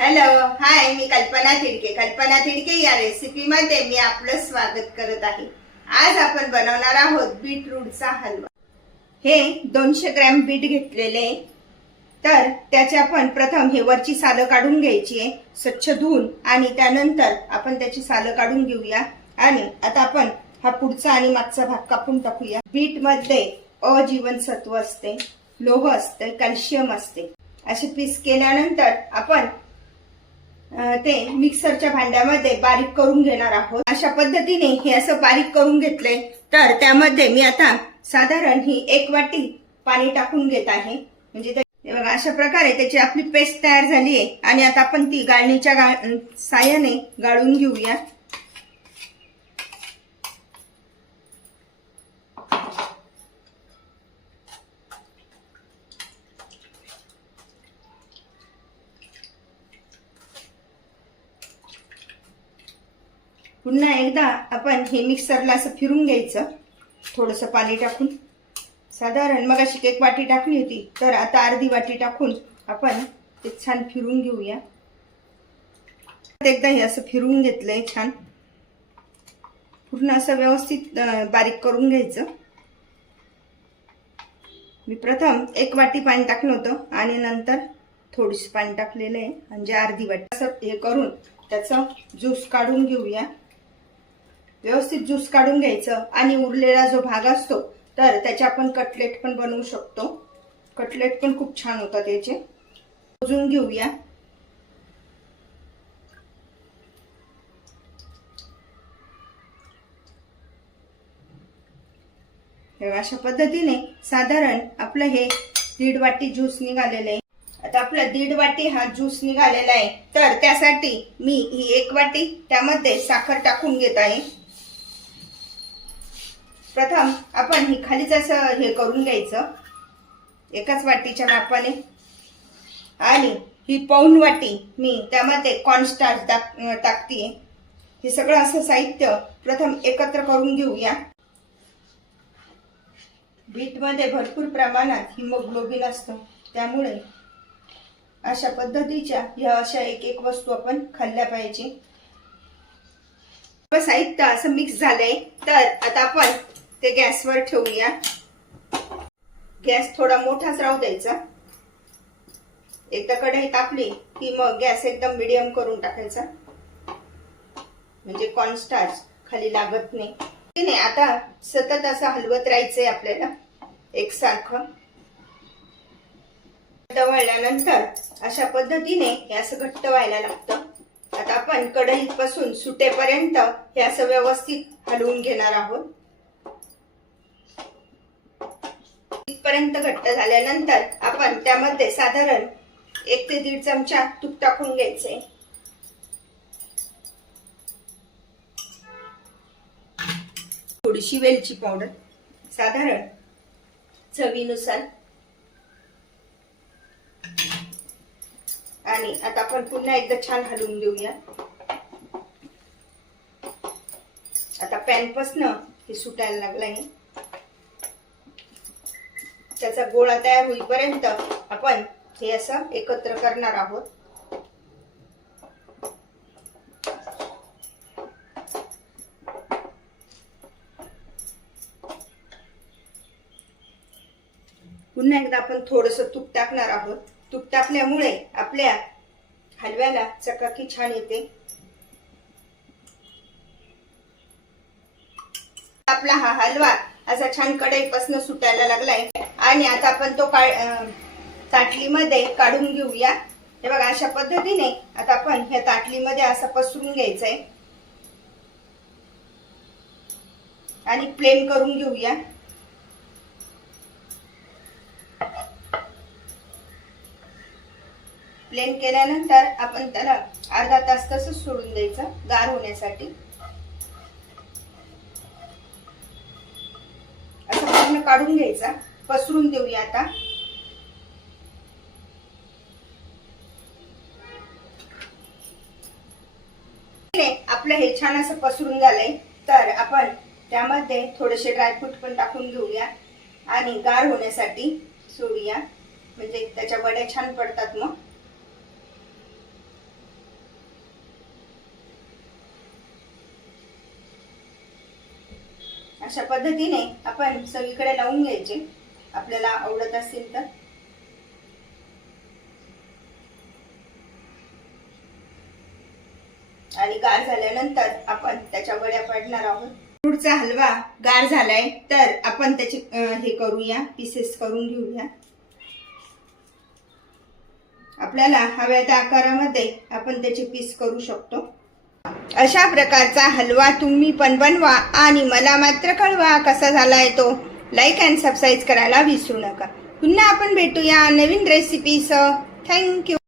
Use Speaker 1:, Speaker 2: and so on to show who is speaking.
Speaker 1: Hello hi मी कल्पना तिडके कल्पना तिडके या रेसिपीमध्ये मी आपलं स्वागत करत आहे. आज आपण बनवणार आहोत बीटरूटचा हलवा. हे दोनशे ग्रॅम बीट घेतलेले. तर त्याचे आपण प्रथम हे वरची सालं काढून घ्यायची आहे. स्वच्छ धुवून आणि त्यानंतर आपण त्याची सालं काढून घेऊया. आणि आता आपण हा पुढचा आणि मागचा भाग कापून टाकूया. बीटमध्ये अ जीवनसत्व असते लोह असते कॅल्शियम असते. असे पीस केल्यानंतर आपण ते मिक्सरच्या भांड्यामध्ये बारीक करून घेणार आहोत. अशा पद्धतीने हे असं बारीक करून घेतले तर त्यामध्ये मी आता साधारण ही एक वाटी पाणी टाकून घेत आहे. म्हणजे ते- बघा अशा प्रकारे त्याची आपली पेस्ट तयार झाली आहे. आणि आता आपण ती गाळणीच्या गा- साह्याने गाळून घेऊया. पुन्हा एकदा आपण हे मिक्सरला असं फिरून घ्यायचं. थोडंसं पाणी टाकून. साधारण मग अशी एक वाटी टाकली होती तर आता अर्धी वाटी टाकून आपण ते छान फिरून घेऊया. एकदा हे असं फिरून घेतलंय छान. पूर्ण असं व्यवस्थित बारीक करून घ्यायचं. मी प्रथम एक वाटी पाणी टाकलं होतं आणि नंतर थोडीशी पाणी टाकलेलं आहे. म्हणजे अर्धी वाटी. असं हे करून त्याचं ज्यूस काढून घेऊया. व्यवस्थित ज्यूस काढून घ्यायचं आणि उरलेला जो भाग असतो तर त्याचे आपण कटलेट पण बनवू शकतो. कटलेट पण खूप छान होतात याचे. मोजून घेऊया. अशा पद्धतीने साधारण आपलं हे दीड वाटी ज्यूस निघालेलं आहे. आता आपला दीड वाटी हा ज्यूस निघालेला आहे तर त्यासाठी मी ही एक वाटी त्यामध्ये साखर टाकून घेत आहे. प्रथम आपण ही खालीच असं हे करून घ्यायचं. एकाच वाटीच्या मापाने. आणि ही पाऊन वाटी मी त्यामध्ये कॉर्नस्टार्च टाक टाकतीये. हे सगळं असं साहित्य प्रथम एकत्र करून घेऊया. बीटमध्ये भरपूर प्रमाणात हिमोग्लोबिन असतं. त्यामुळे अशा पद्धतीच्या ह्या अशा एक एक वस्तू आपण खाल्ल्या पाहिजे. साहित्य असं मिक्स झालंय. तर आता आपण ते गॅसवर ठेवूया. गॅस थोडा मोठाच राहू द्यायचा. एकदा कढई तापली की मग गॅस एकदम मिडियम करून टाकायचा. म्हणजे कॉर्नस्टार्च खाली लागत नाही. नाही आता सतत असं हलवत राहायचंय आपल्याला एकसारखं. दवळल्यानंतर अशा पद्धतीने हे असं घट्ट व्हायला लागतं. आता आपण कढईपासून सुटेपर्यंत हे असं व्यवस्थित हलवून घेणार आहोत. पर्यंत घट्ट झाल्यानंतर आपण त्यामध्ये साधारण एक ते दीड चमचा तूप टाकून घ्यायचे. थोडीशी वेलची पावडर साधारण चवीनुसार. आणि आता आपण पुन्हा एकदा छान हलवून देऊया आता पॅन हे सुटायला लागलं आहे त्याचा गोळा तयार होईपर्यंत आपण हे असं एकत्र करणार आहोत. पुन्हा एकदा आपण थोडस तूप टाकणार आहोत. तूप टाकल्यामुळे आपल्या हलव्याला चकाकी छान येते. आपला हा हलवा असा छान कढईपासून सुटायला लागलाय. आणि आता आपण तो का ताटलीमध्ये काढून घेऊया. हे बघा अशा पद्धतीने आता आपण ह्या ताटलीमध्ये असं पसरून घ्यायचंय. आणि प्लेन करून घेऊया. प्लेन केल्यानंतर आपण त्याला अर्धा तास तसंच सोडून द्यायचं गार होण्यासाठी. असं पूर्ण काढून घ्यायचा. पसरून देऊया आता. आपलं हे छान असं पसरून झालंय तर आपण त्यामध्ये थोडेसे ड्रायफ्रूट पण टाकून घेऊया आणि गार होण्यासाठी सोडूया. म्हणजे त्याच्या वड्या छान पडतात मग. अशा पद्धतीने आपण सगळीकडे लावून घ्यायचे. आपल्याला आवडत असेल तर? आणि गार झाल्यानंतर आपण त्याच्या वड्या पाडणार आहोत. फ्रूटचा हलवा गार झालाय तर आपण त्याचे हे करूया पीसेस करून घेऊया. आपल्याला हव्या त्या आकारामध्ये आपण त्याचे पीस करू शकतो. अशा प्रकारचा हलवा तुम्ही पण बनवा आणि मला मात्र कळवा कसा झालाय तो. लाईक अँड सबस्क्राईब करायला विसरू नका. पुन्हा आपण भेटूया नवीन रेसिपीसह थँक्यू